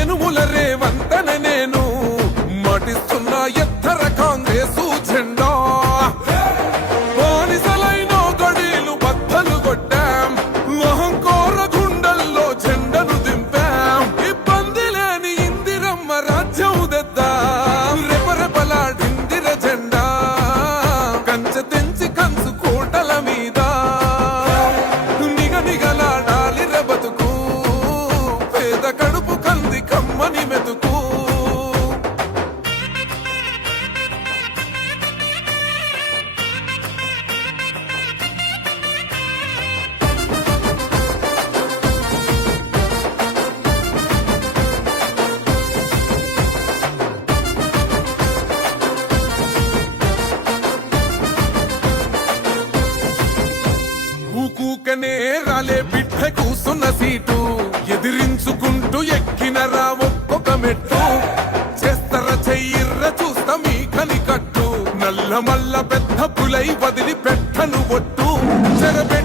ఎనుముల రేవంతన నేను మటిస్తున్న ఎత్తర కాంగ్రెసు జెండా బానిసలైన గడీలు బద్దలు కొట్టాం మహంకోర గుండెల్లో జెండను దింపాం ఇబ్బంది లేని ఇందిరమ్మ రాజ్యం తెద్దాం రెపరెపలాడిందిర జెండా కంచె తెంచి కంచు కోటల మీద నిగనిగలాడాలి బతుకు పేద కడుపు కంది కమ్మని మెతుకు ఊకూకనే రాలే బిడ్డ కూసున్న సీటు ఎదిరించుకుంటూ ఎక్కినరా ఒక్కొక్క మెట్టు చేస్తర చెయ్యిర్ర చూస్తా మీ కని కట్టు నల్ల మల్ల పెద్ద పులై వదిలి పెట్టను ఒట్టు చెరబె